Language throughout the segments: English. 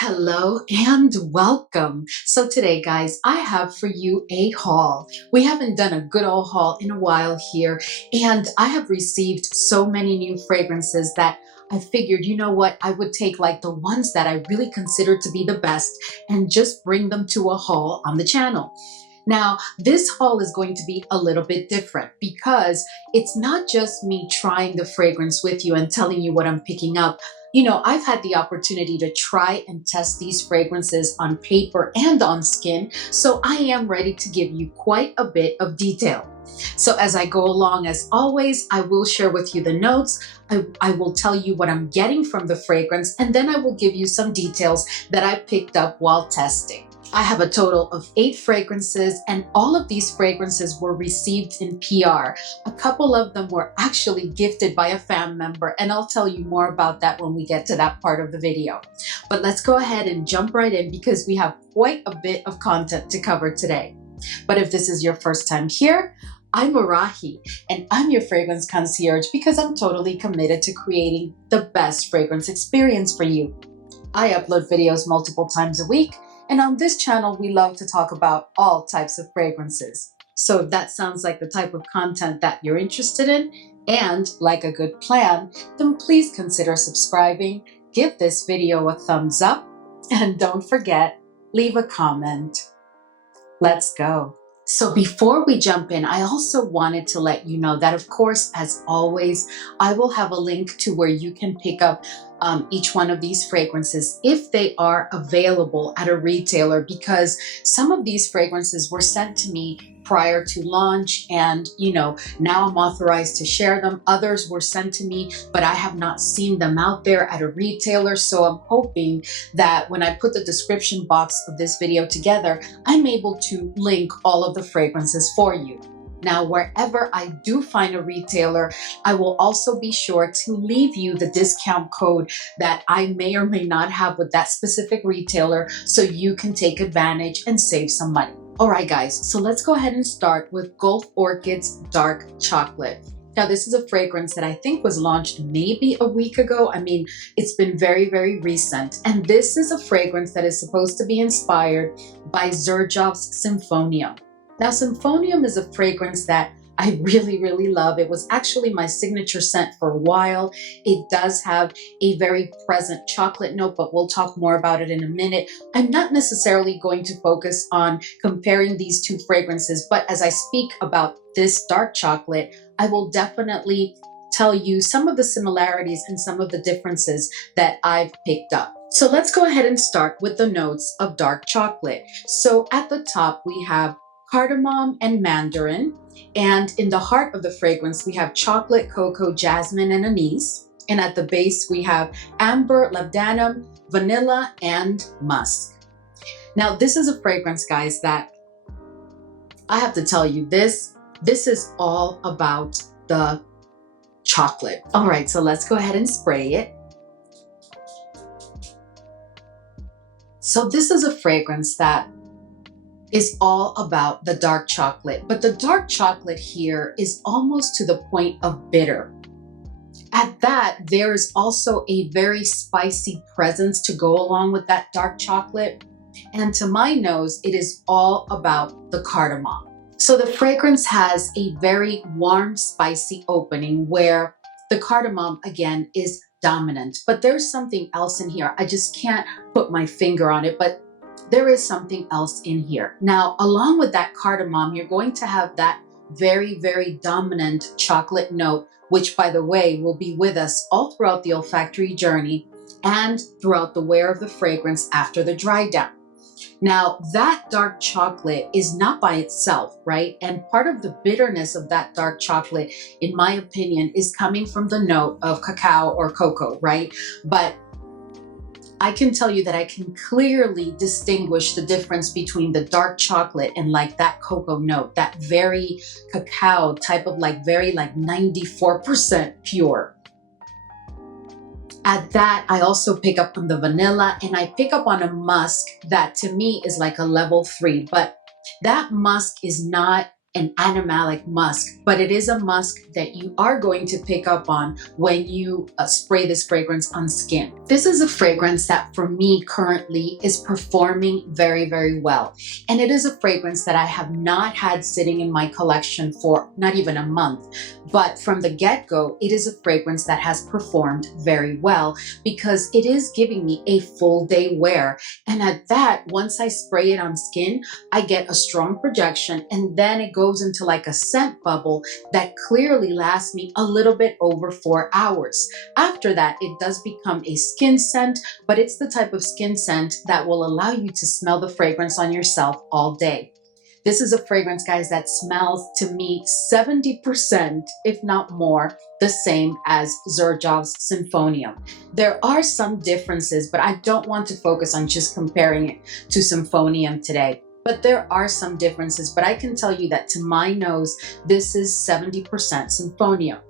Hello and welcome. So today, guys, I have for you a haul. We haven't done a good old haul in a while here, and I have received so many new fragrances that I figured, you know what, I would take like the ones that I really consider to be the best and just bring them to a haul on the channel. Now, this haul is going to be a little bit different because it's not just me trying the fragrance with you and telling you what I'm picking up. You know, I've had the opportunity to try and test these fragrances on paper and on skin, so I am ready to give you quite a bit of detail. So as I go along, as always, I will share with you the notes. I will tell you what I'm getting from the fragrance, and then I will give you some details that I picked up while testing. I have a total of 8 fragrances, and all of these fragrances were received in PR. A couple of them were actually gifted by a Femme member, and I'll tell you more about that when we get to that part of the video. But let's go ahead and jump right in because we have quite a bit of content to cover today. But if this is your first time here, I'm Arahi, and I'm your fragrance concierge because I'm totally committed to creating the best fragrance experience for you. I upload videos multiple times a week, and on this channel, we love to talk about all types of fragrances. So if that sounds like the type of content that you're interested in and like a good plan, then please consider subscribing, give this video a thumbs up, and don't forget, leave a comment. Let's go. So before we jump in, I also wanted to let you know that, of course, as always, I will have a link to where you can pick up each one of these fragrances if they are available at a retailer, because some of these fragrances were sent to me prior to launch, and now I'm authorized to share them. Others were sent to me, but I have not seen them out there at a retailer. So I'm hoping that when I put the description box of this video together, I'm able to link all of the fragrances for you. Now, wherever I do find a retailer, I will also be sure to leave you the discount code that I may or may not have with that specific retailer so you can take advantage and save some money. All right, guys, so let's go ahead and start with Gulf Orchid's Dark Chocolate. Now, this is a fragrance that I think was launched maybe a week ago. I mean, it's been very, very recent. And this is a fragrance that is supposed to be inspired by Xerjoff's Symphonium. Now, Symphonium is a fragrance that I really, really love. It was actually my signature scent for a while. It does have a very present chocolate note, but we'll talk more about it in a minute. I'm not necessarily going to focus on comparing these two fragrances, but as I speak about this dark chocolate, I will definitely tell you some of the similarities and some of the differences that I've picked up. So let's go ahead and start with the notes of dark chocolate. So at the top, we have cardamom and mandarin, and in the heart of the fragrance we have chocolate, cocoa, jasmine, and anise, and at the base we have amber, labdanum, vanilla, and musk. Now, this is a fragrance, guys, that I have to tell you, this is all about the chocolate. All right, so let's go ahead and spray it. So this is a fragrance that is all about the dark chocolate, but the dark chocolate here is almost to the point of bitter. At that, there is also a very spicy presence to go along with that dark chocolate, and to my nose, it is all about the cardamom. So the fragrance has a very warm, spicy opening where the cardamom, again, is dominant, but there's something else in here. I just can't put my finger on it, but there is something else in here. Now, along with that cardamom, you're going to have that very, very dominant chocolate note, which, by the way, will be with us all throughout the olfactory journey and throughout the wear of the fragrance after the dry down. Now, that dark chocolate is not by itself, right? And part of the bitterness of that dark chocolate, in my opinion, is coming from the note of cacao or cocoa, right? But I can tell you that I can clearly distinguish the difference between the dark chocolate and like that cocoa note, that very cacao type of very 94% pure. At that, I also pick up on the vanilla, and I pick up on a musk that to me is like a level 3, but that musk is not an animalic musk, but it is a musk that you are going to pick up on when you spray this fragrance on skin. This is a fragrance that for me currently is performing very, very well. And it is a fragrance that I have not had sitting in my collection for not even a month. But from the get-go, it is a fragrance that has performed very well because it is giving me a full day wear. And at that, once I spray it on skin, I get a strong projection, and then it goes into like a scent bubble that clearly lasts me a little bit over 4 hours. After that, it does become a skin scent, but it's the type of skin scent that will allow you to smell the fragrance on yourself all day. This is a fragrance, guys, that smells to me 70%, if not more, the same as Xerjoff's Symphonium. There are some differences, but I don't want to focus on just comparing it to Symphonium today. But there are some differences, but I can tell you that to my nose, this is 70% Symphonium.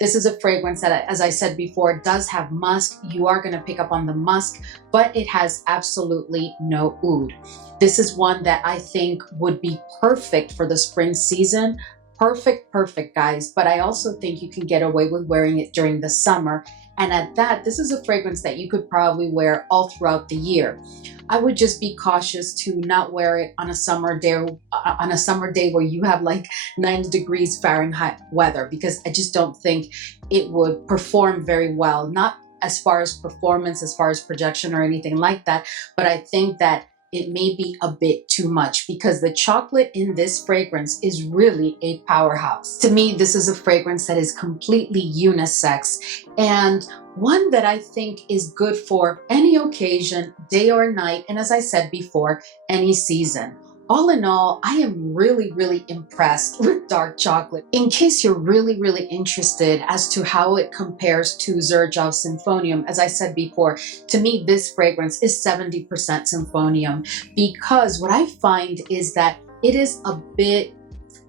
This is a fragrance that, as I said before, does have musk. You are going to pick up on the musk, but it has absolutely no oud. This is one that I think would be perfect for the spring season. Perfect, perfect, guys. But I also think you can get away with wearing it during the summer. And at that, this is a fragrance that you could probably wear all throughout the year. I would just be cautious to not wear it on a summer day where you have like 90 degrees Fahrenheit weather, because I just don't think it would perform very well. Not as far as performance, as far as projection or anything like that, but I think that it may be a bit too much because the chocolate in this fragrance is really a powerhouse. To me, this is a fragrance that is completely unisex and one that I think is good for any occasion, day or night, and as I said before, any season. All in all, I am really, really impressed with dark chocolate. In case you're really, really interested as to how it compares to Xerjoff's Symphonium, as I said before, to me, this fragrance is 70% Symphonium because what I find is that it is a bit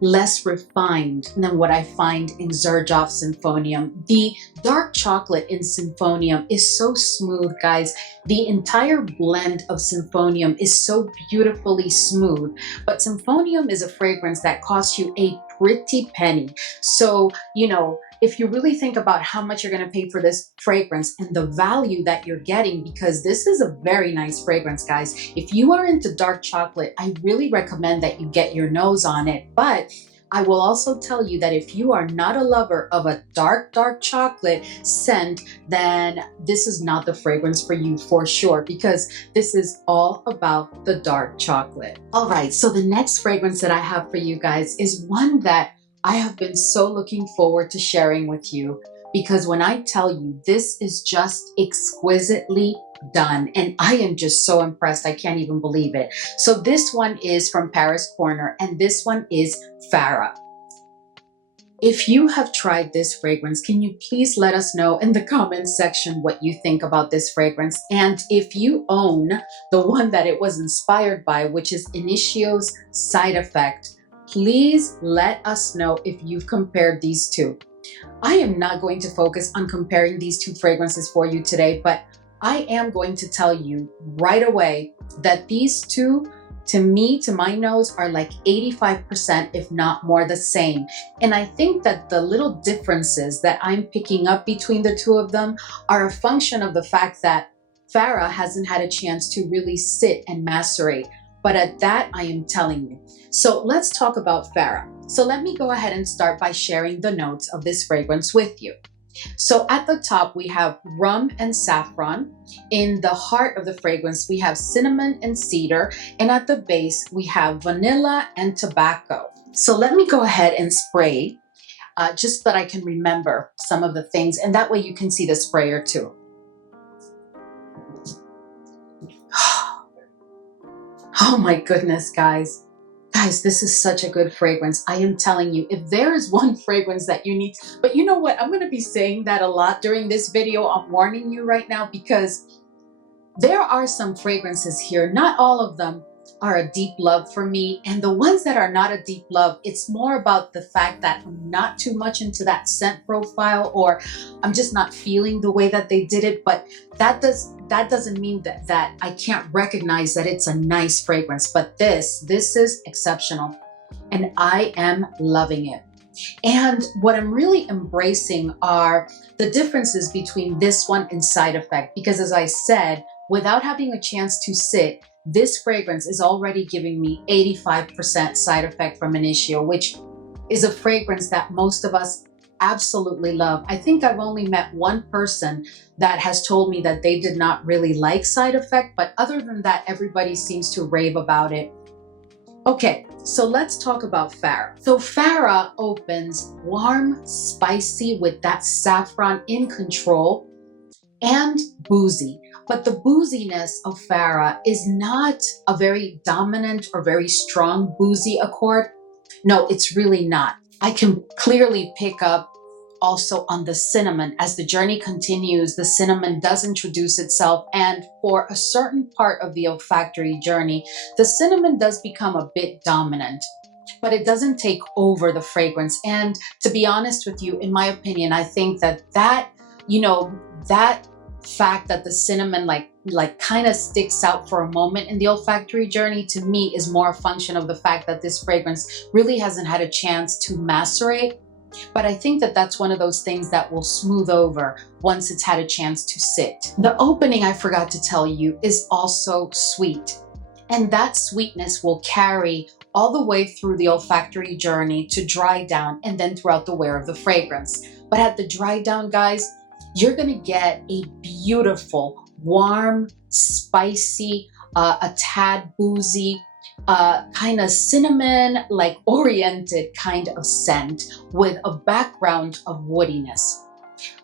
less refined than what I find in Xerjoff's Symphonium. The dark chocolate in Symphonium is so smooth, guys. The entire blend of Symphonium is so beautifully smooth, but Symphonium is a fragrance that costs you a pretty penny. So, you know, if you really think about how much you're going to pay for this fragrance and the value that you're getting, because this is a very nice fragrance, guys. If you are into dark chocolate, I really recommend that you get your nose on it. But I will also tell you that if you are not a lover of a dark, dark chocolate scent, then this is not the fragrance for you for sure, because this is all about the dark chocolate. All right, so the next fragrance that I have for you guys is one that I have been so looking forward to sharing with you, because when I tell you, this is just exquisitely done and I am just so impressed. I can't even believe it. So this one is from Paris Corner and this one is Farah. If you have tried this fragrance, can you please let us know in the comments section what you think about this fragrance? And if you own the one that it was inspired by, which is Initio's Side Effect, please let us know if you've compared these two. I am not going to focus on comparing these two fragrances for you today, but I am going to tell you right away that these two, to me, to my nose, are like 85%, if not more, the same. And I think that the little differences that I'm picking up between the two of them are a function of the fact that Farah hasn't had a chance to really sit and macerate. But at that, I am telling you. So let's talk about Farah. So let me go ahead and start by sharing the notes of this fragrance with you. So at the top, we have rum and saffron. In the heart of the fragrance, we have cinnamon and cedar. And at the base, we have vanilla and tobacco. So let me go ahead and spray just so that I can remember some of the things. And that way you can see the sprayer too. Oh my goodness, guys. Guys, this is such a good fragrance. I am telling you, if there is one fragrance that you need, but you know what? I'm going to be saying that a lot during this video. I'm warning you right now because there are some fragrances here. Not all of them are a deep love for me. And the ones that are not a deep love, it's more about the fact that I'm not too much into that scent profile, or I'm just not feeling the way that they did it. But that doesn't mean that I can't recognize that it's a nice fragrance. But this is exceptional. and I am loving it. And what I'm really embracing are the differences between this one and Side Effect, because as I said, without having a chance to sit, this fragrance is already giving me 85% Side Effect from Initio, which is a fragrance that most of us absolutely love. I think I've only met one person that has told me that they did not really like Side Effect, but other than that, everybody seems to rave about it. Okay, so let's talk about Farah. So Farah opens warm, spicy with that saffron in control and boozy. But the booziness of Farah is not a very dominant or very strong boozy accord. No, it's really not. I can clearly pick up also on the cinnamon. As the journey continues, the cinnamon does introduce itself, and for a certain part of the olfactory journey, the cinnamon does become a bit dominant, but it doesn't take over the fragrance. And to be honest with you, in my opinion, I think that that fact that the cinnamon like kind of sticks out for a moment in the olfactory journey, to me is more a function of the fact that this fragrance really hasn't had a chance to macerate. But I think that that's one of those things that will smooth over once it's had a chance to sit. The opening, I forgot to tell you, is also sweet. And that sweetness will carry all the way through the olfactory journey to dry down and then throughout the wear of the fragrance. But at the dry down, guys, you're gonna get a beautiful, warm, spicy, a tad boozy, kind of cinnamon like oriented kind of scent with a background of woodiness.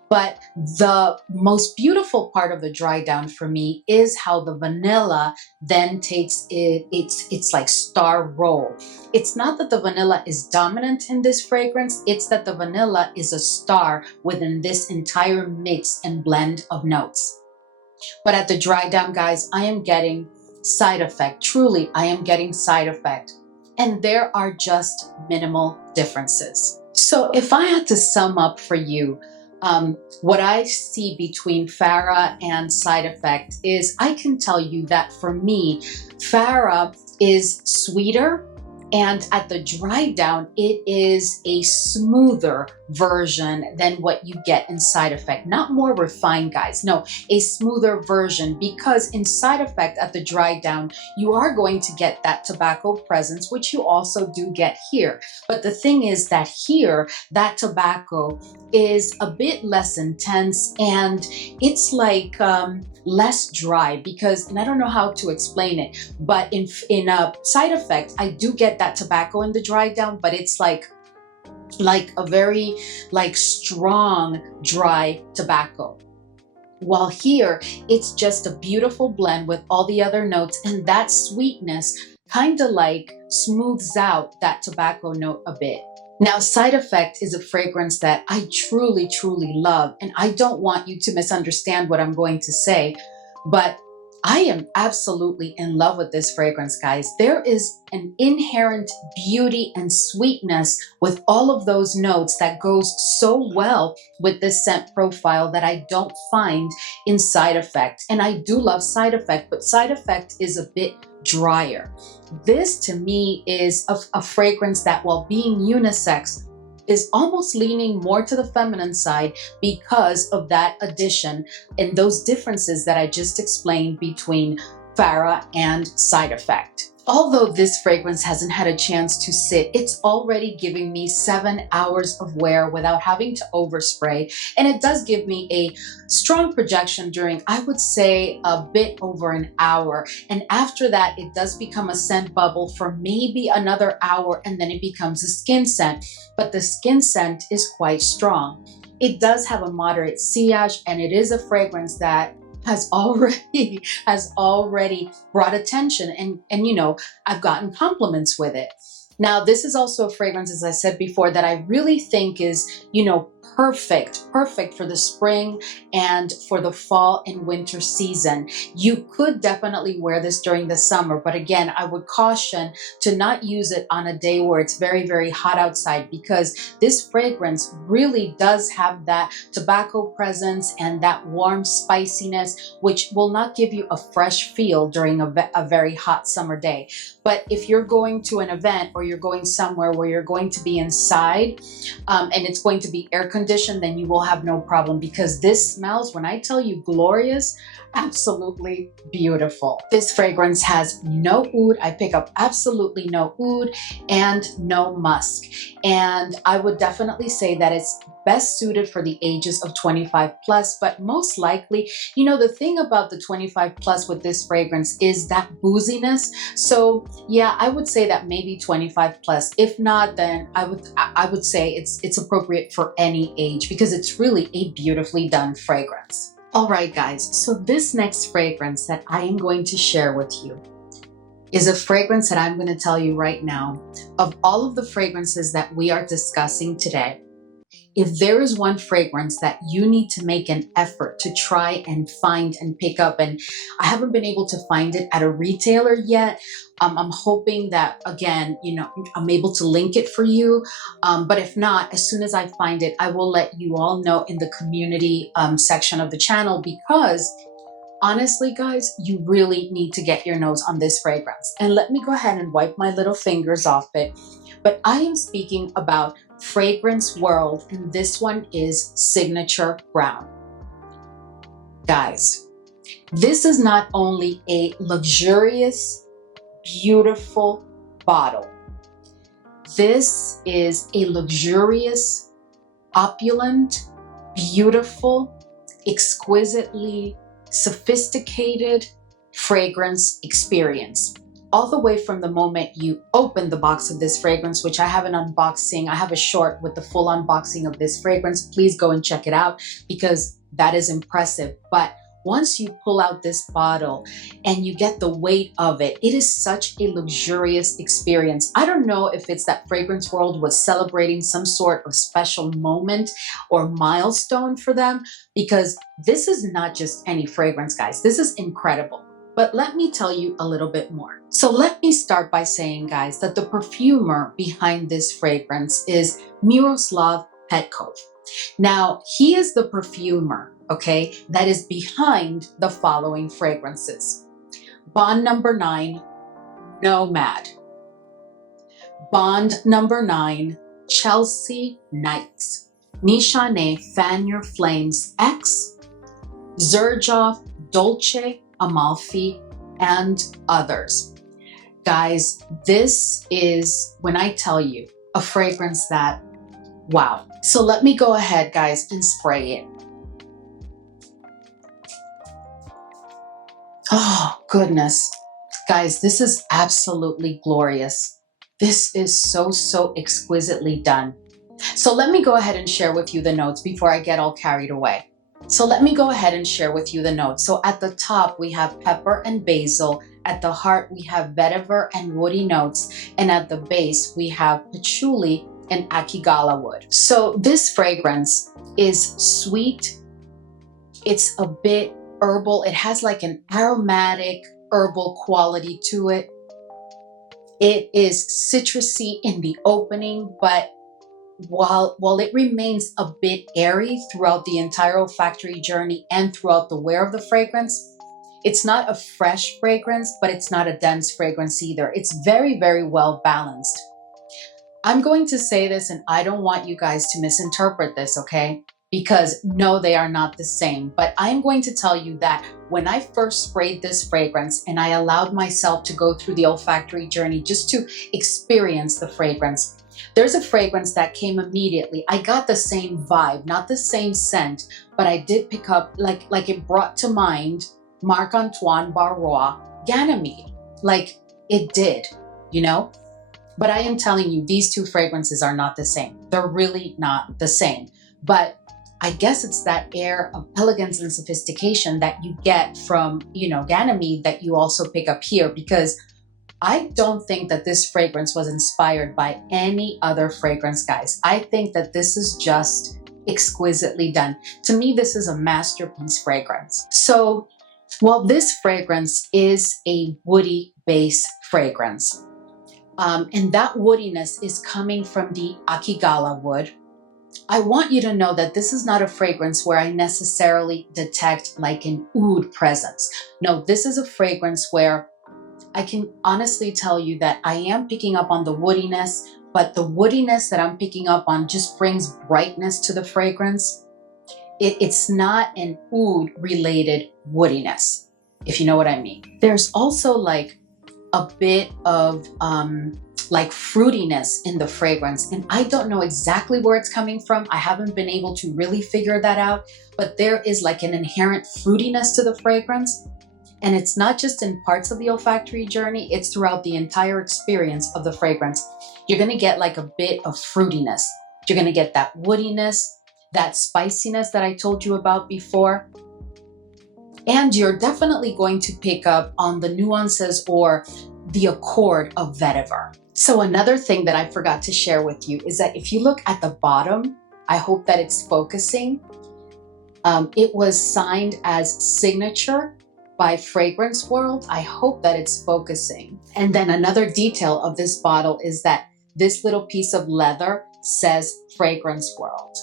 But the most beautiful part of the dry down for me is how the vanilla then takes its like star role. It's not that the vanilla is dominant in this fragrance, it's that the vanilla is a star within this entire mix and blend of notes. But at the dry down, guys, I am getting Side Effect. Truly, I am getting Side Effect. And there are just minimal differences. So if I had to sum up for you, what I see between Farah and Side Effect is, I can tell you that for me, Farah is sweeter, and at the dry down, it is a smoother version than what you get in Side Effect. Not more refined, guys. No, a smoother version, because in Side Effect at the dry down, you are going to get that tobacco presence, which you also do get here. But the thing is that here, that tobacco is a bit less intense, and it's like less dry, because, and I don't know how to explain it, but in a Side Effect, I do get that tobacco in the dry down, but it's like a very strong dry tobacco. While here, it's just a beautiful blend with all the other notes, and that sweetness kind of like smooths out that tobacco note a bit. Now, Side Effect is a fragrance that I truly, truly love, and I don't want you to misunderstand what I'm going to say, but I am absolutely in love with this fragrance, guys. There is an inherent beauty and sweetness with all of those notes that goes so well with this scent profile that I don't find in Side Effect. And I do love Side Effect, but Side Effect is a bit drier. This to me is a fragrance that, while being unisex, is almost leaning more to the feminine side because of that addition and those differences that I just explained between Farah and Side Effect. Although this fragrance hasn't had a chance to sit, it's already giving me 7 hours of wear without having to overspray. And it does give me a strong projection during, I would say, a bit over an hour. And after that, it does become a scent bubble for maybe another hour, and then it becomes a skin scent. But the skin scent is quite strong. It does have a moderate sillage, and it is a fragrance that has already brought attention, and you know, I've gotten compliments with it. Now, this is also a fragrance, as I said before, that I really think is, you know, perfect for the spring and for the fall and winter season. You could definitely wear this during the summer, but again, I would caution to not use it on a day where it's very hot outside, because this fragrance really does have that tobacco presence and that warm spiciness, which will not give you a fresh feel during a very hot summer day. But if you're going to an event or you're going somewhere where you're going to be inside and it's going to be air conditioned, then you will have no problem, because this smells, when I tell you glorious, absolutely beautiful. This fragrance has no oud. I pick up absolutely no oud and no musk. And I would definitely say that it's best suited for the ages of 25 plus, but most likely, you know, the thing about the 25 plus with this fragrance is that booziness. So yeah, I would say that maybe 25 plus. If not, then I would say it's appropriate for any age, because it's really a beautifully done fragrance. All right, guys, so this next fragrance that I am going to share with you is a fragrance that I'm going to tell you right now, of all of the fragrances that we are discussing today, if there is one fragrance that you need to make an effort to try and find and pick up, and I haven't been able to find it at a retailer yet, I'm hoping that, again, you know, I'm able to link it for you. But if not, as soon as I find it, I will let you all know in the community section of the channel, because honestly, guys, you really need to get your nose on this fragrance. And let me go ahead and wipe my little fingers off it. But I am speaking about Fragrance World, and this one is Signature Brown. Guys, this is not only a luxurious, beautiful bottle. This is a luxurious, opulent, beautiful, exquisitely sophisticated fragrance experience. All the way from the moment you open the box of this fragrance, which I have an unboxing, I have a short with the full unboxing of this fragrance. Please go and check it out, because that is impressive. But once you pull out this bottle and you get the weight of it, it is such a luxurious experience. I don't know if it's that Fragrance World was celebrating some sort of special moment or milestone for them, because this is not just any fragrance, guys. This is incredible. But let me tell you a little bit more. So let me start by saying, guys, that the perfumer behind this fragrance is Miroslav Petkov. Now, he is the perfumer, okay, that is behind the following fragrances: Bond Number 9, Nomad; Bond Number 9, Chelsea Nights; Nishane Fan Your Flames X; Xerjoff Dolce Amalfi, and others. Guys, this is, when I tell you, a fragrance that, wow. So let me go ahead, guys, and spray it. Oh, goodness. Guys, this is absolutely glorious. This is so exquisitely done. So let me go ahead and share with you the notes before I get all carried away. So at the top, we have pepper and basil. At the heart, we have vetiver and woody notes. And at the base, we have patchouli and akigala wood. So this fragrance is sweet. It's a bit herbal. It has like an aromatic herbal quality to it. It is citrusy in the opening, but while it remains a bit airy throughout the entire olfactory journey and throughout the wear of the fragrance, it's not a fresh fragrance, but it's not a dense fragrance either. It's very well balanced. I'm going to say this, and I don't want you guys to misinterpret this, okay? Because no, they are not the same. But I'm going to tell you that when I first sprayed this fragrance and I allowed myself to go through the olfactory journey just to experience the fragrance, there's a fragrance that came immediately. I got the same vibe, not the same scent, but I did pick up, like it brought to mind Marc-Antoine Barrois Ganymede. Like it did, you know? But I am telling you, these two fragrances are not the same. They're really not the same. But I guess it's that air of elegance and sophistication that you get from, you know, Ganymede that you also pick up here, because I don't think that this fragrance was inspired by any other fragrance, guys. I think that this is just exquisitely done. To me, this is a masterpiece fragrance. So, while this fragrance is a woody base fragrance, and that woodiness is coming from the akigala wood, I want you to know that this is not a fragrance where I necessarily detect like an oud presence. No, this is a fragrance where I can honestly tell you that I am picking up on the woodiness, but the woodiness that I'm picking up on just brings brightness to the fragrance. It's not an oud related woodiness, if you know what I mean. There's also like a bit of like fruitiness in the fragrance, and I don't know exactly where it's coming from. I haven't been able to really figure that out, but there is like an inherent fruitiness to the fragrance. And it's not just in parts of the olfactory journey, it's throughout the entire experience of the fragrance. You're gonna get like a bit of fruitiness. You're gonna get that woodiness, that spiciness that I told you about before. And you're definitely going to pick up on the nuances or the accord of vetiver. So another thing that I forgot to share with you is that if you look at the bottom, I hope that it's focusing. It was signed as signature by Fragrance World. I hope that it's focusing. And then another detail of this bottle is that this little piece of leather says Fragrance World.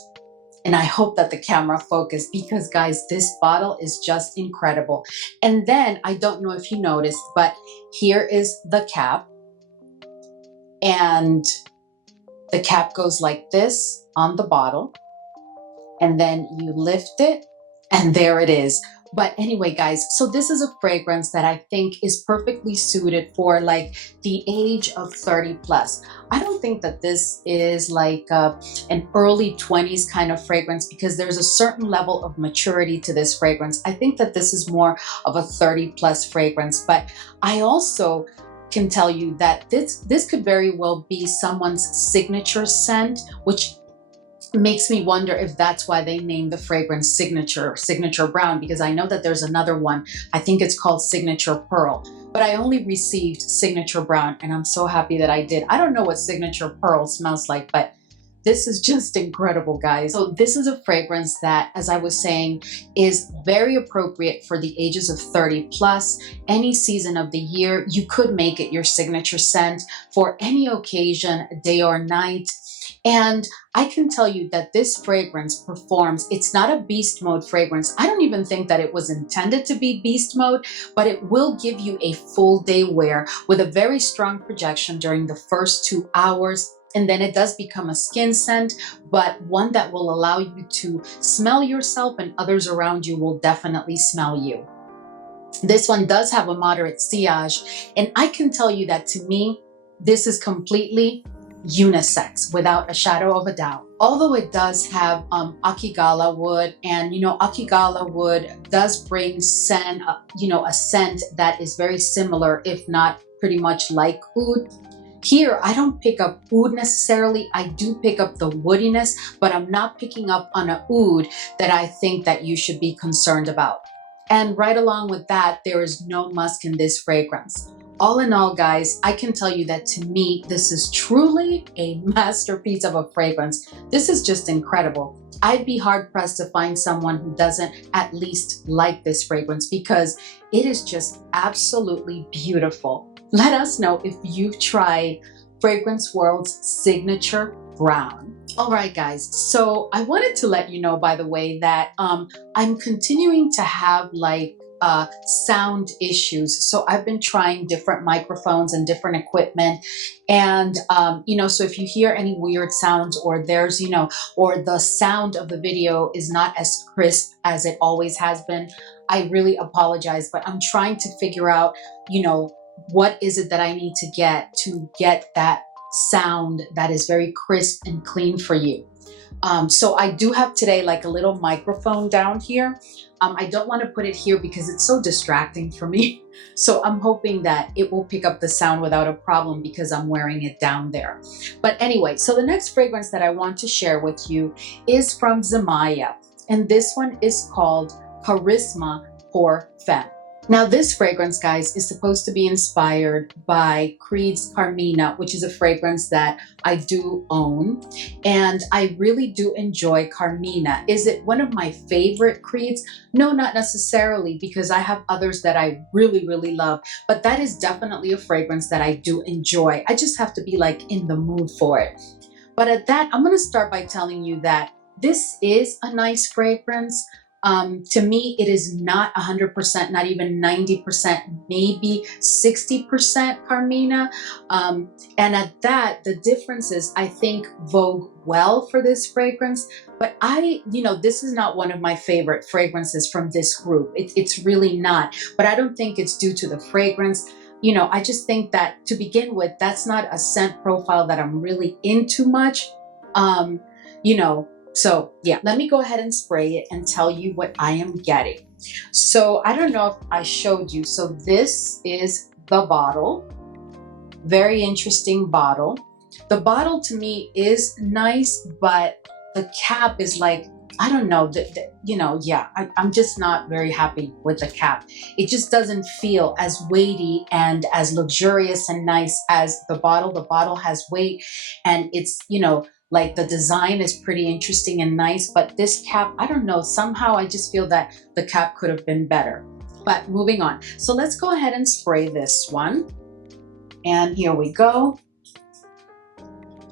And I hope that the camera focused, because guys, this bottle is just incredible. And then I don't know if you noticed, but here is the cap. And the cap goes like this on the bottle. And then you lift it and there it is. But anyway, guys, so this is a fragrance that I think is perfectly suited for like the age of 30 plus. I don't think that this is like an early 20s kind of fragrance, because there's a certain level of maturity to this fragrance. I think that this is more of a 30 plus fragrance, but I also can tell you that this could very well be someone's signature scent, which makes me wonder if that's why they named the fragrance Signature Brown, because I know that there's another one. I think it's called Signature Pearl, but I only received Signature Brown and I'm so happy that I did. I don't know what Signature Pearl smells like, but this is just incredible, guys. So this is a fragrance that, as I was saying, is very appropriate for the ages of 30 plus. Any season of the year, you could make it your signature scent for any occasion, day or night. And I can tell you that this fragrance performs, it's not a beast mode fragrance. I don't even think that it was intended to be beast mode, but it will give you a full day wear with a very strong projection during the first 2 hours. And then it does become a skin scent, but one that will allow you to smell yourself and others around you will definitely smell you. This one does have a moderate sillage, and I can tell you that to me, this is completely unisex without a shadow of a doubt. Although it does have akigala wood, and akigala wood does bring scent, a scent that is very similar, if not pretty much like oud. Here, I don't pick up oud necessarily. I do pick up the woodiness, but I'm not picking up on a oud that I think that you should be concerned about. And right along with that, there is no musk in this fragrance. All in all, guys, I can tell you that to me, this is truly a masterpiece of a fragrance. This is just incredible. I'd be hard pressed to find someone who doesn't at least like this fragrance, because it is just absolutely beautiful. Let us know if you've tried Fragrance World's Signature Brown. All right, guys, so I wanted to let you know, by the way, that I'm continuing to have like sound issues. So I've been trying different microphones and different equipment. And, so if you hear any weird sounds, or there's, or the sound of the video is not as crisp as it always has been, I really apologize, but I'm trying to figure out, what is it that I need to get that sound that is very crisp and clean for you. So I do have today like a little microphone down here. I don't want to put it here because it's so distracting for me. So I'm hoping that it will pick up the sound without a problem because I'm wearing it down there. But anyway, so the next fragrance that I want to share with you is from Zimaya. And this one is called Charisma for Femme. Now this fragrance, guys, is supposed to be inspired by Creed's Carmina, which is a fragrance that I do own. And I really do enjoy Carmina. Is it one of my favorite Creeds? No, not necessarily, because I have others that I really, really love. But that is definitely a fragrance that I do enjoy. I just have to be like in the mood for it. But at that, I'm going to start by telling you that this is a nice fragrance. To me, it is not 100%, not even 90%, maybe 60% Carmina. And at that, the difference is, I think, vogue well for this fragrance. But this is not one of my favorite fragrances from this group. It's really not. But I don't think it's due to the fragrance. I just think that to begin with, that's not a scent profile that I'm really into much. So yeah, let me go ahead and spray it and tell you what I am getting. So I don't know if I showed you. So this is the bottle. Very interesting bottle. The bottle to me is nice, but the cap is like, I don't know, I'm just not very happy with the cap. It just doesn't feel as weighty and as luxurious and nice as the bottle. The bottle has weight, and it's, like the design is pretty interesting and nice, but this cap, I don't know, somehow I just feel that the cap could have been better. But moving on. So let's go ahead and spray this one. And here we go.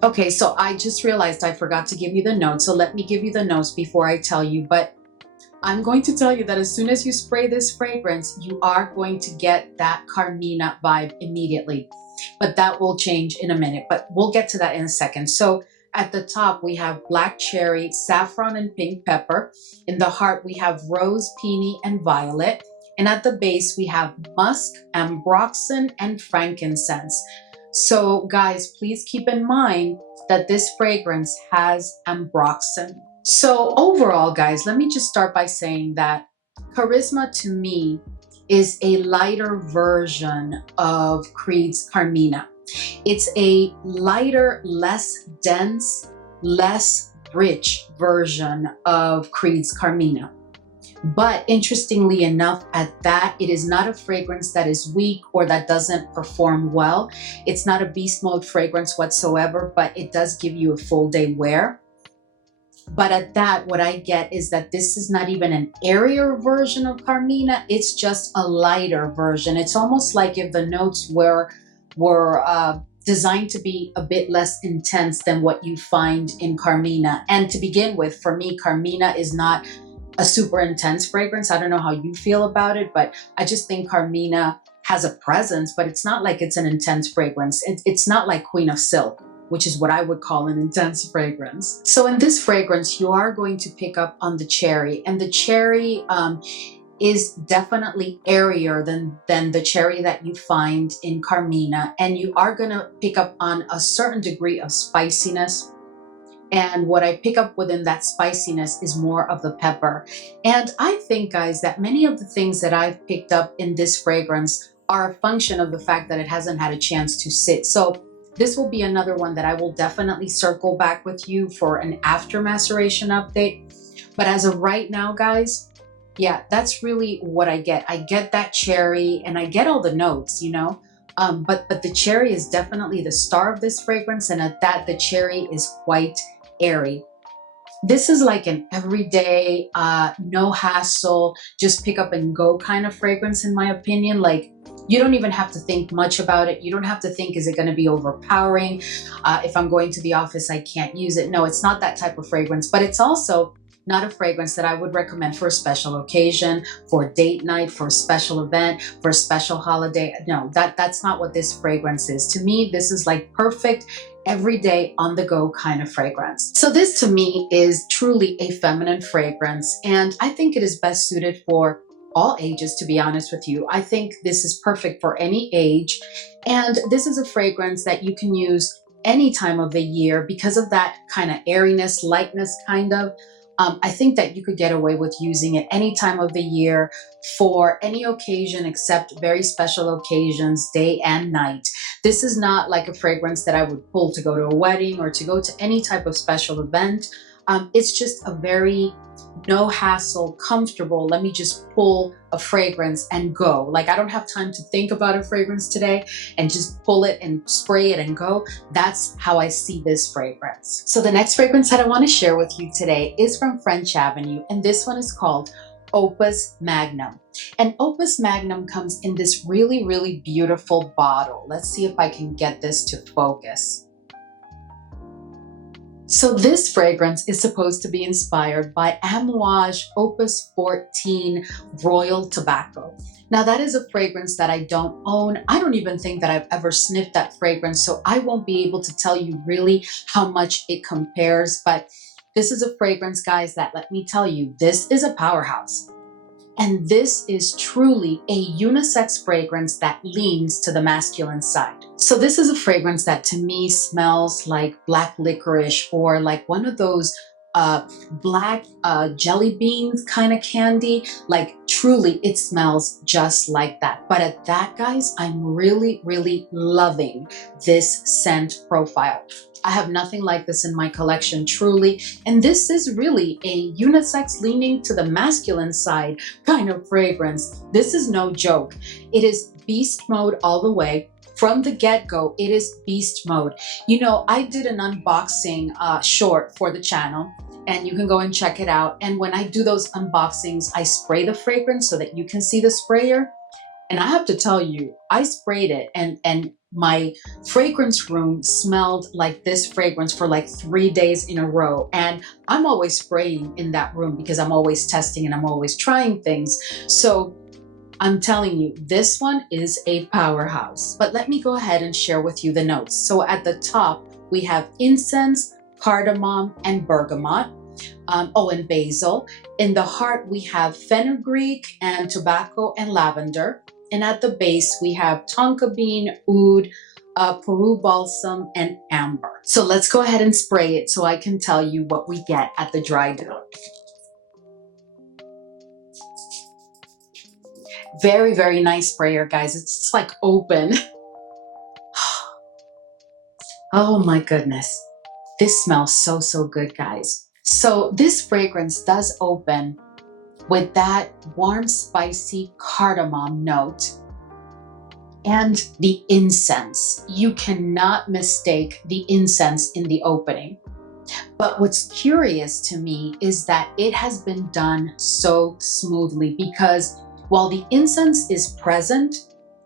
Okay, so I just realized I forgot to give you the notes. So let me give you the notes before I tell you. But I'm going to tell you that as soon as you spray this fragrance, you are going to get that Carmina vibe immediately. But that will change in a minute. But we'll get to that in a second. So at the top, we have black cherry, saffron, and pink pepper. In the heart, we have rose, peony, and violet. And at the base, we have musk, ambroxan, and frankincense. So guys, please keep in mind that this fragrance has ambroxan. So overall, guys, let me just start by saying that Charisma to me is a lighter version of Creed's Carmina. It's a lighter, less dense, less rich version of Creed's Carmina. But interestingly enough, at that, it is not a fragrance that is weak or that doesn't perform well. It's not a beast mode fragrance whatsoever, but it does give you a full day wear. But at that, what I get is that this is not even an airier version of Carmina. It's just a lighter version. It's almost like if the notes were designed to be a bit less intense than what you find in Carmina. And to begin with, for me, Carmina is not a super intense fragrance. I don't know how you feel about it, but I just think Carmina has a presence, but it's not like it's an intense fragrance. It's not like Queen of Silk, which is what I would call an intense fragrance. So in this fragrance, you are going to pick up on the cherry, and the cherry is definitely airier than the cherry that you find in Carmina, and you are gonna pick up on a certain degree of spiciness. And what I pick up within that spiciness is more of the pepper. And I think, guys, that many of the things that I've picked up in this fragrance are a function of the fact that it hasn't had a chance to sit. So this will be another one that I will definitely circle back with you for an after maceration update. But as of right now, guys, yeah, that's really what I get. I get that cherry and I get all the notes, but the cherry is definitely the star of this fragrance. And at that, the cherry is quite airy. This is like an everyday, no hassle, just pick up and go kind of fragrance, in my opinion. Like, you don't even have to think much about it. You don't have to think, is it going to be overpowering? If I'm going to the office, I can't use it. No, it's not that type of fragrance, but it's also not a fragrance that I would recommend for a special occasion, for a date night, for a special event, for a special holiday. No, that's not what this fragrance is. To me, this is like perfect everyday on the go kind of fragrance. So this to me is truly a feminine fragrance, and I think it is best suited for all ages, to be honest with you. I think this is perfect for any age, and this is a fragrance that you can use any time of the year because of that kind of airiness, lightness kind of. I think that you could get away with using it any time of the year for any occasion except very special occasions, day and night. This is not like a fragrance that I would pull to go to a wedding or to go to any type of special event. It's just a very no hassle, comfortable, let me just pull a fragrance and go. Like, I don't have time to think about a fragrance today and just pull it and spray it and go. That's how I see this fragrance. So the next fragrance that I want to share with you today is from French Avenue, and this one is called Opus Magnum. And Opus Magnum comes in this really, really beautiful bottle. Let's see if I can get this to focus. So this fragrance is supposed to be inspired by Amouage Opus 14 Royal Tobacco. Now that is a fragrance that I don't own. I don't even think that I've ever sniffed that fragrance, so I won't be able to tell you really how much it compares, but this is a fragrance, guys, that, let me tell you, this is a powerhouse. And this is truly a unisex fragrance that leans to the masculine side. So this is a fragrance that to me smells like black licorice, or like one of those black jelly beans kind of candy. Like, truly, it smells just like that. But at that, guys, I'm really, really loving this scent profile. I have nothing like this in my collection, truly. And this is really a unisex leaning to the masculine side kind of fragrance. This is no joke. It is beast mode all the way. From the get-go, it is beast mode. You know, I did an unboxing short for the channel, and you can go and check it out. And when I do those unboxings, I spray the fragrance so that you can see the sprayer. And I have to tell you, I sprayed it, and my fragrance room smelled like this fragrance for like 3 days in a row. And I'm always spraying in that room because I'm always testing and I'm always trying things. So I'm telling you, this one is a powerhouse. But let me go ahead and share with you the notes. So at the top, we have incense, cardamom, and bergamot. And basil. In the heart, we have fenugreek and tobacco and lavender. And at the base, we have tonka bean, oud, Peru balsam, and amber. So let's go ahead and spray it so I can tell you what we get at the dry down. Very, very nice sprayer, guys. It's just like open. Oh my goodness. This smells so, so good, guys. So this fragrance does open with that warm, spicy cardamom note and the incense. You cannot mistake the incense in the opening. But what's curious to me is that it has been done so smoothly, because while the incense is present,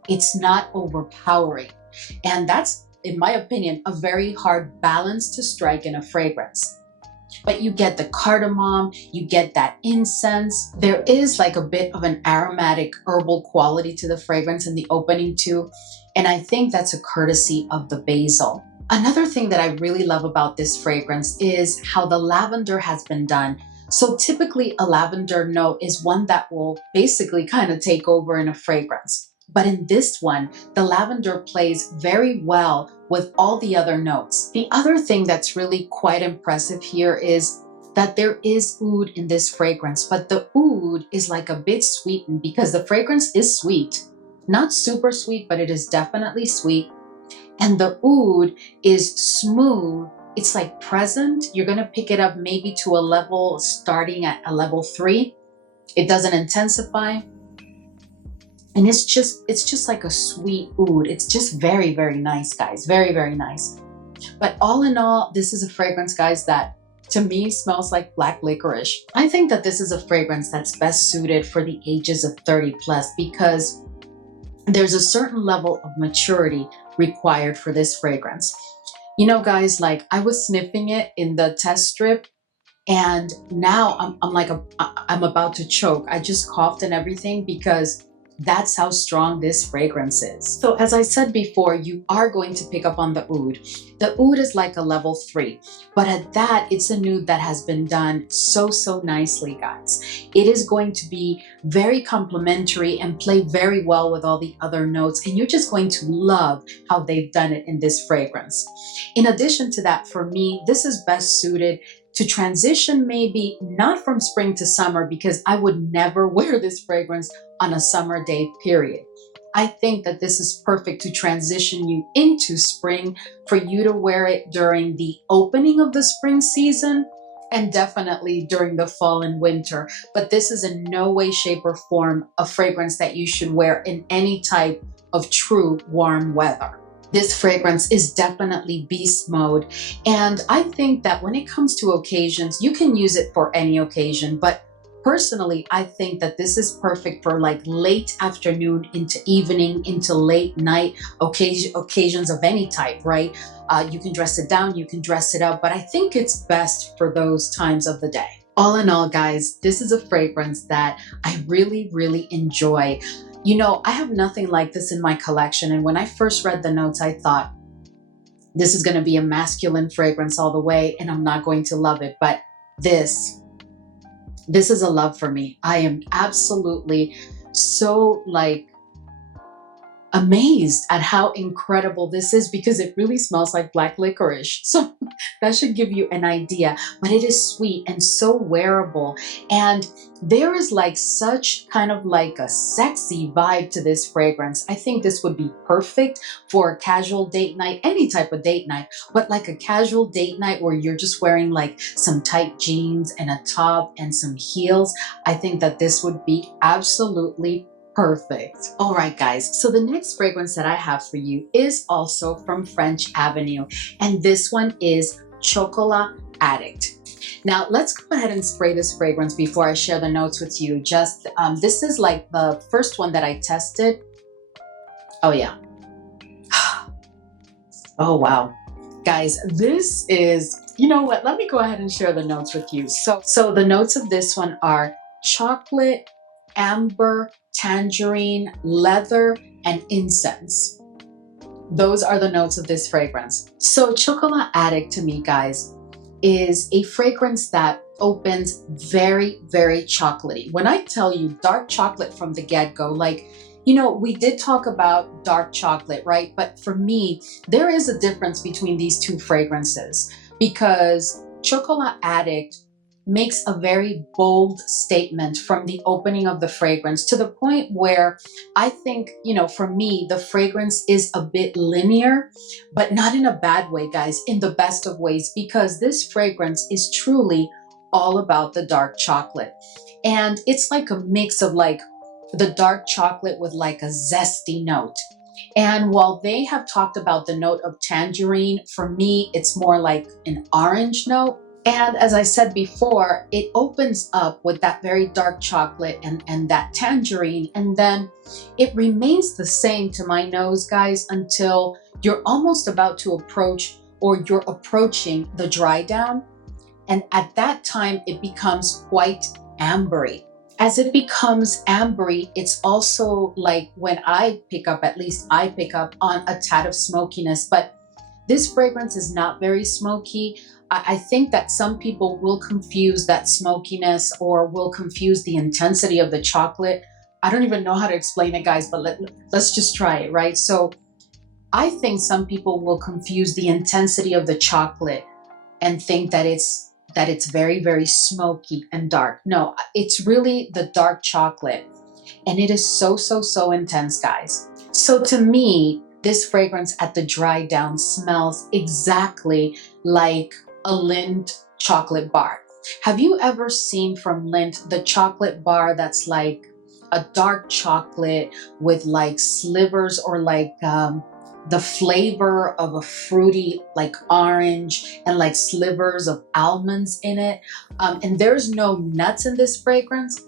it's not overpowering. And that's, in my opinion, a very hard balance to strike in a fragrance. But you get the cardamom, you get that incense. There is like a bit of an aromatic herbal quality to the fragrance in the opening too. And I think that's a courtesy of the basil. Another thing that I really love about this fragrance is how the lavender has been done. So typically a lavender note is one that will basically kind of take over in a fragrance. But in this one, the lavender plays very well with all the other notes. The other thing that's really quite impressive here is that there is oud in this fragrance, but the oud is like a bit sweetened because the fragrance is sweet. Not super sweet, but it is definitely sweet. And the oud is smooth. It's like present. You're gonna pick it up maybe to a level starting at a level 3. It doesn't intensify. And it's just like a sweet oud. It's just very, very nice, guys. Very, very nice. But all in all, this is a fragrance, guys, that to me smells like black licorice. I think that this is a fragrance that's best suited for the ages of 30 plus, because there's a certain level of maturity required for this fragrance. You know, guys, like I was sniffing it in the test strip, and now I'm about to choke. I just coughed and everything because that's how strong this fragrance is. So as I said before, you are going to pick up on the oud. The oud is like a level 3, but at that, it's a nude that has been done so, so nicely, guys. It is going to be very complementary and play very well with all the other notes, and you're just going to love how they've done it in this fragrance. In addition to that, for me, this is best suited to transition, maybe not from spring to summer, because I would never wear this fragrance on a summer day, period. I think that this is perfect to transition you into spring, for you to wear it during the opening of the spring season, and definitely during the fall and winter. But this is in no way, shape, or form a fragrance that you should wear in any type of true warm weather. This fragrance is definitely beast mode. And I think that when it comes to occasions, you can use it for any occasion. But personally, I think that this is perfect for like late afternoon into evening, into late night occasions of any type, right? You can dress it down, you can dress it up, but I think it's best for those times of the day. All in all, guys, this is a fragrance that I really, really enjoy. You know, I have nothing like this in my collection. And when I first read the notes, I thought, this is going to be a masculine fragrance all the way, and I'm not going to love it. But this is a love for me. I am absolutely so like amazed at how incredible this is, because it really smells like black licorice. So that should give you an idea. But it is sweet and so wearable. And there is like such kind of like a sexy vibe to this fragrance. I think this would be perfect for a casual date night, any type of date night, but like a casual date night where you're just wearing like some tight jeans and a top and some heels. I think that this would be absolutely perfect. All right, guys. So the next fragrance that I have for you is also from French Avenue, and this one is Chocola Addict. Now let's go ahead and spray this fragrance before I share the notes with you. Just this is like the first one that I tested. Oh yeah. Oh wow. Guys, this is, you know what? Let me go ahead and share the notes with you. So the notes of this one are chocolate, amber, tangerine, leather, and incense. Those are the notes of this fragrance. So Chocola Addict to me, guys, is a fragrance that opens very, very chocolatey. When I tell you dark chocolate from the get-go, like, you know, we did talk about dark chocolate, right? But for me, there is a difference between these two fragrances, because Chocola Addict makes a very bold statement from the opening of the fragrance to the point where I think, you know, for me, the fragrance is a bit linear, but not in a bad way, guys, in the best of ways, because this fragrance is truly all about the dark chocolate. And it's like a mix of like the dark chocolate with like a zesty note. And while they have talked about the note of tangerine, for me, it's more like an orange note. And as I said before, it opens up with that very dark chocolate and that tangerine, and then it remains the same to my nose, guys, until you're almost about to approach, or you're approaching the dry down. And at that time, it becomes quite ambery. As it becomes ambery, it's also like when I pick up, at least I pick up on a tad of smokiness, but this fragrance is not very smoky. I think that some people will confuse that smokiness, or will confuse the intensity of the chocolate. I don't even know how to explain it, guys, but let's just try it, right? So I think some people will confuse the intensity of the chocolate and think that it's very, very smoky and dark. No, it's really the dark chocolate. And it is so, so, so intense, guys. So to me, this fragrance at the dry down smells exactly like a Lindt chocolate bar. Have you ever seen from Lindt the chocolate bar that's like a dark chocolate with like slivers, or like the flavor of a fruity like orange, and like slivers of almonds in it? And there's no nuts in this fragrance,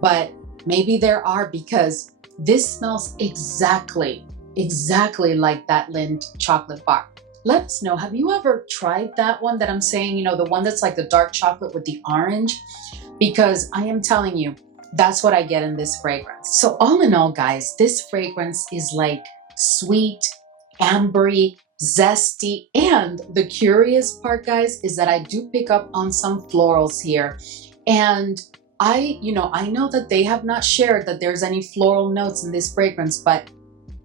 but maybe there are, because this smells exactly like that Lindt chocolate bar. Let us know, have you ever tried that one that I'm saying, you know, the one that's like the dark chocolate with the orange? Because I am telling you, that's what I get in this fragrance. So all in all, guys, this fragrance is like sweet, ambery, zesty, and the curious part, guys, is that I do pick up on some florals here. And I know that they have not shared that there's any floral notes in this fragrance, but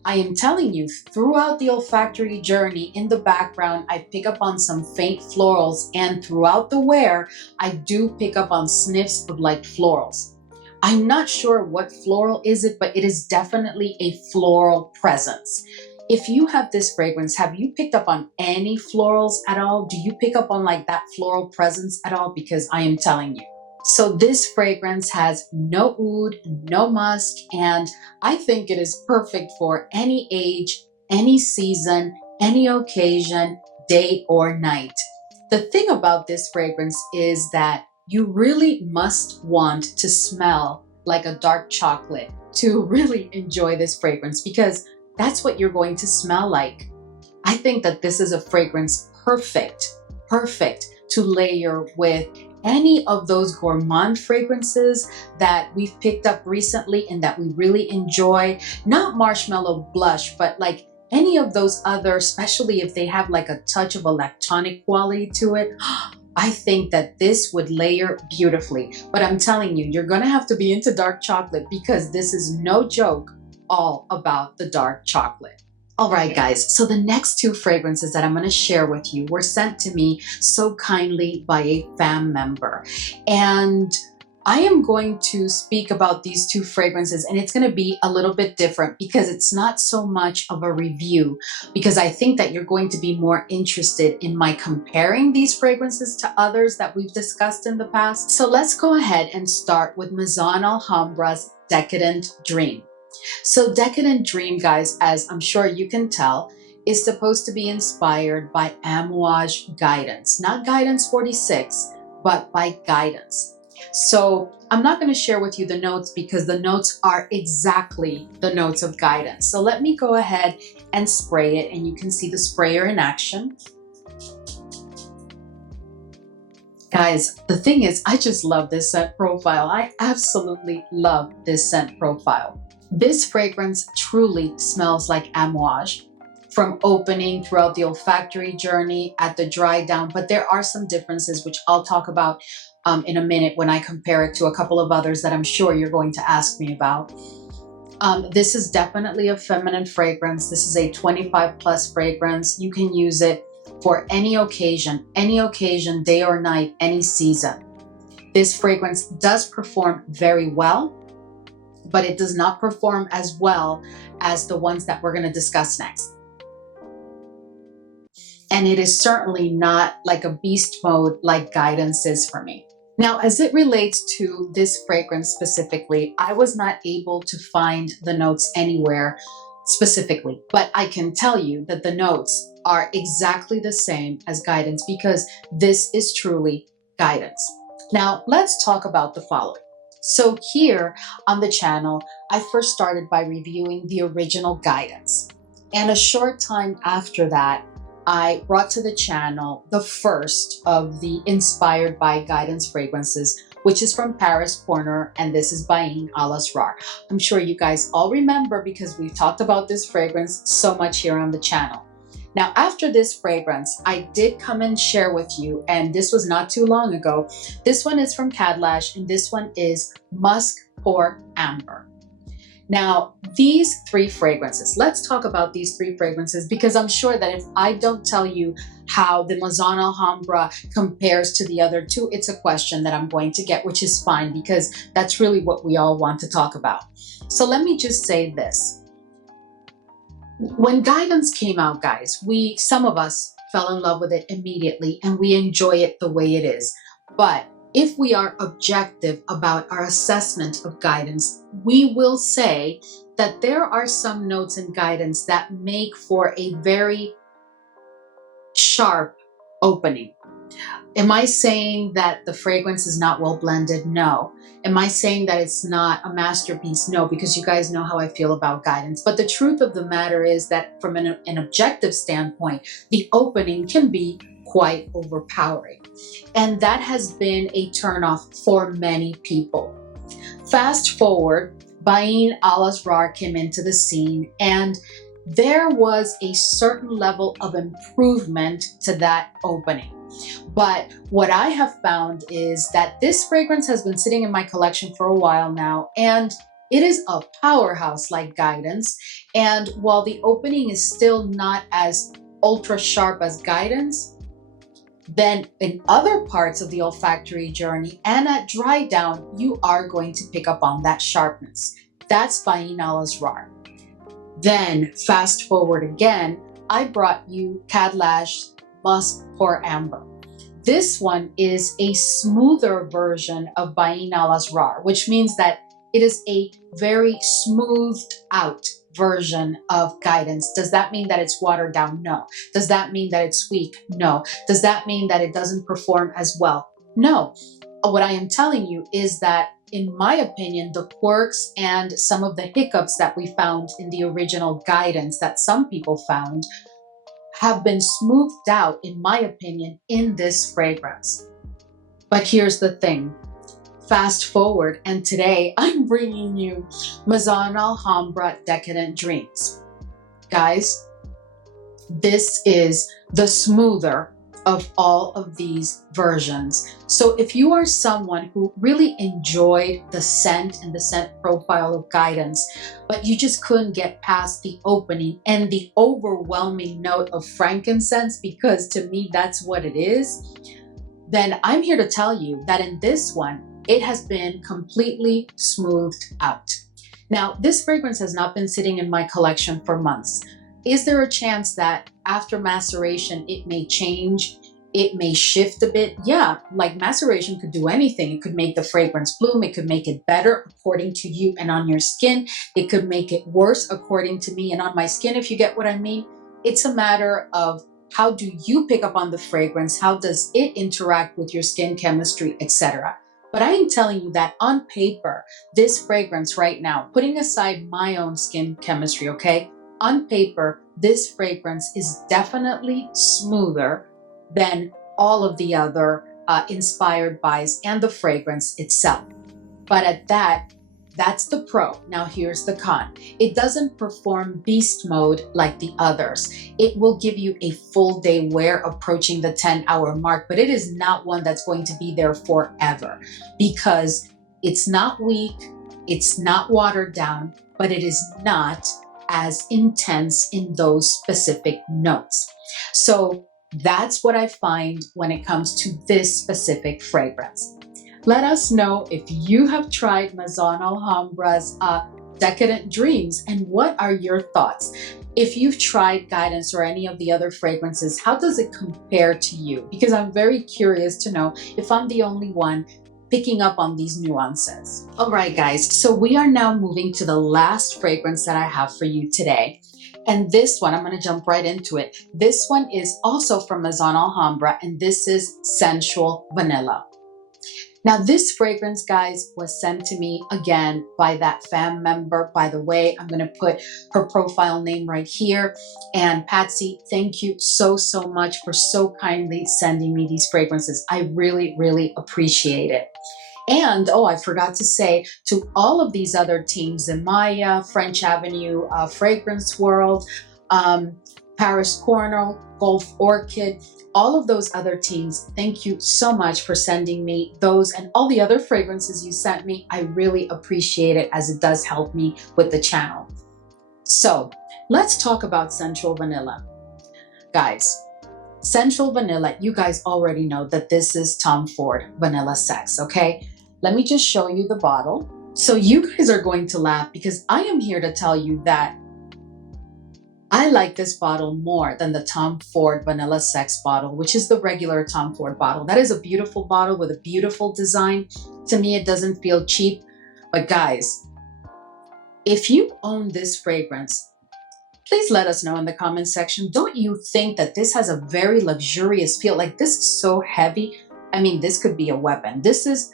I am telling you, throughout the olfactory journey, in the background, I pick up on some faint florals, and throughout the wear, I do pick up on sniffs of like florals. I'm not sure what floral is it, but it is definitely a floral presence. If you have this fragrance, have you picked up on any florals at all? Do you pick up on like that floral presence at all? Because I am telling you. So this fragrance has no oud, no musk, and I think it is perfect for any age, any season, any occasion, day or night. The thing about this fragrance is that you really must want to smell like a dark chocolate to really enjoy this fragrance, because that's what you're going to smell like. I think that this is a fragrance perfect to layer with any of those gourmand fragrances that we've picked up recently and that we really enjoy. Not marshmallow blush, but like any of those other, especially if they have like a touch of a lactonic quality to it. I think that this would layer beautifully. But I'm telling you, you're gonna have to be into dark chocolate, because this is no joke all about the dark chocolate. All right, guys, so the next two fragrances that I'm going to share with you were sent to me so kindly by a Femme member. And I am going to speak about these two fragrances, and it's going to be a little bit different because it's not so much of a review, because I think that you're going to be more interested in my comparing these fragrances to others that we've discussed in the past. So let's go ahead and start with Maison Alhambra's Decadent Dream. So Decadent Dream, guys, as I'm sure you can tell, is supposed to be inspired by Amouage Guidance. Not Guidance 46, but by Guidance. So I'm not going to share with you the notes because the notes are exactly the notes of Guidance. So let me go ahead and spray it, and you can see the sprayer in action. Guys, the thing is, I just love this scent profile. I absolutely love this scent profile. This fragrance truly smells like Amouage, from opening throughout the olfactory journey at the dry down, but there are some differences which I'll talk about in a minute when I compare it to a couple of others that I'm sure you're going to ask me about. This is definitely a feminine fragrance. This is a 25 plus fragrance. You can use it for any occasion, day or night, any season. This fragrance does perform very well, but it does not perform as well as the ones that we're going to discuss next. And it is certainly not like a beast mode like Guidance is for me. Now, as it relates to this fragrance specifically, I was not able to find the notes anywhere specifically, but I can tell you that the notes are exactly the same as Guidance, because this is truly Guidance. Now, let's talk about the following. So here on the channel, I first started by reviewing the original Guidance. And a short time after that, I brought to the channel the first of the inspired by Guidance fragrances, which is from Paris Corner, and this is by Al-Asrar. I'm sure you guys all remember because we've talked about this fragrance so much here on the channel. Now, after this fragrance, I did come and share with you, and this was not too long ago. This one is from khadlaj, and this one is Musk Pour Amber. Now, these three fragrances, let's talk about these three fragrances, because I'm sure that if I don't tell you how the Maison Alhambra compares to the other two, it's a question that I'm going to get, which is fine, because that's really what we all want to talk about. So let me just say this. When Guidance came out, guys, some of us fell in love with it immediately, and we enjoy it the way it is. But if we are objective about our assessment of Guidance, we will say that there are some notes in Guidance that make for a very sharp opening. Am I saying that the fragrance is not well blended? No. Am I saying that it's not a masterpiece? No, because you guys know how I feel about Guidance. But the truth of the matter is that from an objective standpoint, the opening can be quite overpowering. And that has been a turnoff for many people. Fast forward, Bain Al-Asrar came into the scene, and there was a certain level of improvement to that opening. But what I have found is that this fragrance has been sitting in my collection for a while now, and it is a powerhouse like Guidance. And while the opening is still not as ultra sharp as Guidance, then in other parts of the olfactory journey and at dry down, you are going to pick up on that sharpness. That's Bain Al-Asrar. Then fast forward again, I brought you Khadlaj Musk Pour Amber. This one is a smoother version of Bain al Asrar, which means that it is a very smoothed out version of guidance. Does that mean that it's watered down? No. Does that mean that it's weak? No. Does that mean that it doesn't perform as well? No. What I am telling you is that, in my opinion, the quirks and some of the hiccups that we found in the original guidance that some people found have been smoothed out, in my opinion, in this fragrance. But here's the thing. Fast forward, and today I'm bringing you Maison Alhambra Decadent Dreams. Guys, this is the smoother of all of these versions. So if you are someone who really enjoyed the scent and the scent profile of guidance, but you just couldn't get past the opening and the overwhelming note of frankincense, because to me that's what it is, then I'm here to tell you that in this one, it has been completely smoothed out. Now, this fragrance has not been sitting in my collection for months. Is there a chance that after maceration, it may change? It may shift a bit? Yeah, like maceration could do anything. It could make the fragrance bloom. It could make it better according to you and on your skin. It could make it worse according to me and on my skin, if you get what I mean. It's a matter of how do you pick up on the fragrance? How does it interact with your skin chemistry, etc.? But I am telling you that on paper, this fragrance right now, putting aside my own skin chemistry, okay? On paper, this fragrance is definitely smoother than all of the other inspired buys and the fragrance itself. But at that, that's the pro. Now here's the con. It doesn't perform beast mode like the others. It will give you a full day wear approaching the 10-hour mark, but it is not one that's going to be there forever because it's not weak, it's not watered down, but it is not as intense in those specific notes. So that's what I find when it comes to this specific fragrance. Let us know if you have tried Maison Alhambra's Decadent Dreams and what are your thoughts. If you've tried Guidance or any of the other fragrances, how does it compare to you? Because I'm very curious to know if I'm the only one picking up on these nuances. All right, guys, so we are now moving to the last fragrance that I have for you today. And this one, I'm going to jump right into it. This one is also from Maison Alhambra, and this is Sensual Vanilla. Now, this fragrance, guys, was sent to me again by that Femme member. By the way, I'm going to put her profile name right here. And Patsy, thank you so, so much for so kindly sending me these fragrances. I really, really appreciate it. And, oh, I forgot to say to all of these other teams, Zimaya, French Avenue, Fragrance World, Paris Cornell, Gulf Orchid, all of those other teams, thank you so much for sending me those and all the other fragrances you sent me. I really appreciate it as it does help me with the channel. So let's talk about Sensual Vanilla. Guys, Sensual Vanilla, you guys already know that this is Tom Ford Vanilla Sex, okay? Let me just show you the bottle. So you guys are going to laugh because I am here to tell you that I like this bottle more than the Tom Ford Vanilla Sex bottle, which is the regular Tom Ford bottle. That is a beautiful bottle with a beautiful design. To me, it doesn't feel cheap. But guys, if you own this fragrance, please let us know in the comments section. Don't you think that this has a very luxurious feel? Like, this is so heavy. I mean, this could be a weapon. This is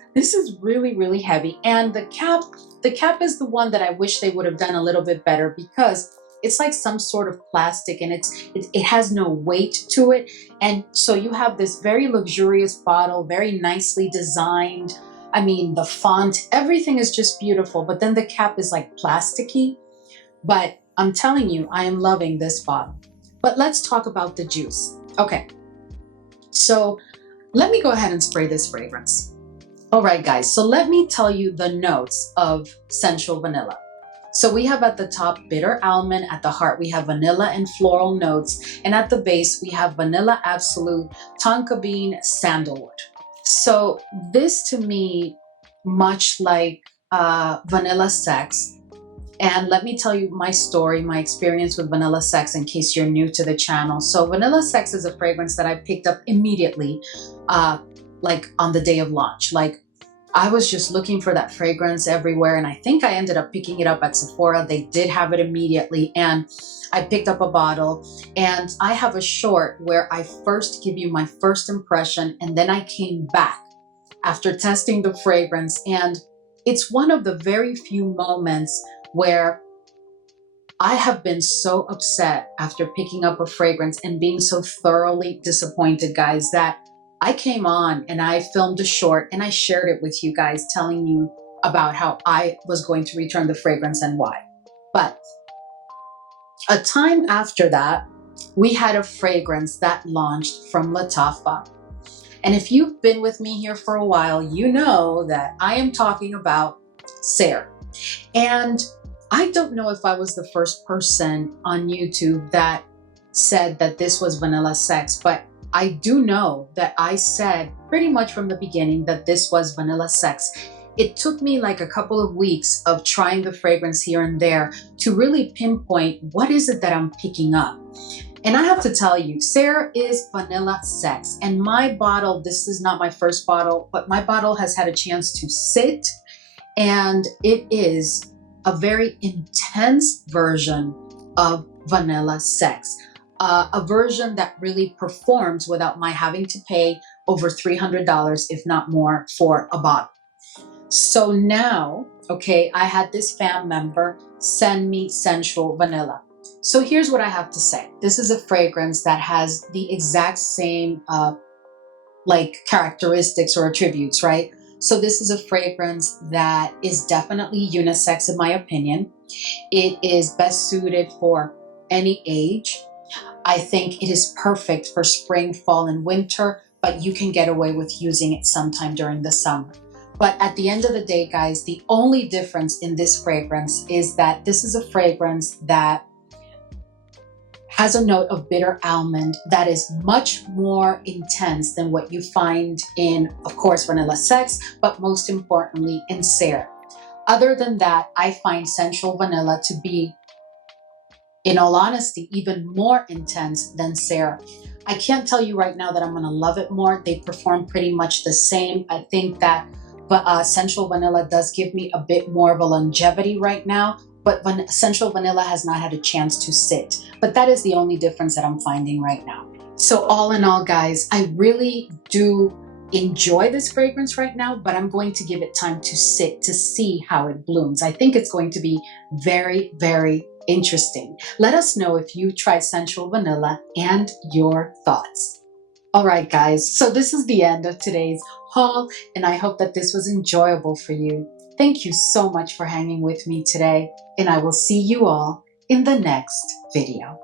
really, really heavy. And the cap is the one that I wish they would have done a little bit better because it's like some sort of plastic and it has no weight to it. And so you have this very luxurious bottle, very nicely designed. I mean, the font, everything is just beautiful. But then the cap is like plasticky. But I'm telling you, I am loving this bottle. But let's talk about the juice. Okay, so let me go ahead and spray this fragrance. All right, guys, so let me tell you the notes of Sensual Vanilla. So we have at the top bitter almond, at the heart we have vanilla and floral notes, and at the base we have vanilla absolute, tonka bean, sandalwood. So this to me, much like Vanilla Sex, And let me tell you my story, my experience with Vanilla Sex in case you're new to the channel. So Vanilla Sex is a fragrance that I picked up immediately, like on the day of launch. Like I was just looking for that fragrance everywhere, and I think I ended up picking it up at Sephora. They did have it immediately, and I picked up a bottle. And I have a short where I first give you my first impression, and then I came back after testing the fragrance. And it's one of the very few moments where I have been so upset after picking up a fragrance and being so thoroughly disappointed, guys, that I came on and I filmed a short and I shared it with you guys, telling you about how I was going to return the fragrance and why. But a time after that, we had a fragrance that launched from Lattafa. And if you've been with me here for a while, you know that I am talking about Sarah. And I don't know if I was the first person on YouTube that said that this was Vanilla Sex, but I do know that I said pretty much from the beginning that this was Vanilla Sex. It took me like a couple of weeks of trying the fragrance here and there to really pinpoint what is it that I'm picking up. And I have to tell you, Sarah is Vanilla Sex. And my bottle, this is not my first bottle, but my bottle has had a chance to sit, and it is a very intense version of Vanilla Sex. A version that really performs without my having to pay over $300, if not more, for a bottle. So now, okay, I had this Femme member send me Sensual Vanilla. So here's what I have to say. This is a fragrance that has the exact same like characteristics or attributes, right? So this is a fragrance that is definitely unisex in my opinion. It is best suited for any age. I think it is perfect for spring, fall, and winter, but you can get away with using it sometime during the summer. But at the end of the day, guys, the only difference in this fragrance is that this is a fragrance that has a note of bitter almond that is much more intense than what you find in, of course, Vanilla Sex, but most importantly in Sarah. Other than that, I find Sensual Vanilla to be, in all honesty, even more intense than Sarah. I can't tell you right now that I'm going to love it more. They perform pretty much the same. I think that Sensual Vanilla does give me a bit more of a longevity right now, but Sensual Vanilla has not had a chance to sit. But that is the only difference that I'm finding right now. So all in all, guys, I really do enjoy this fragrance right now, but I'm going to give it time to sit to see how it blooms. I think it's going to be very, very interesting. Let us know if you tried Sensual Vanilla and your thoughts. All right, guys, so this is the end of today's haul, and I hope that this was enjoyable for you. Thank you so much for hanging with me today, and I will see you all in the next video.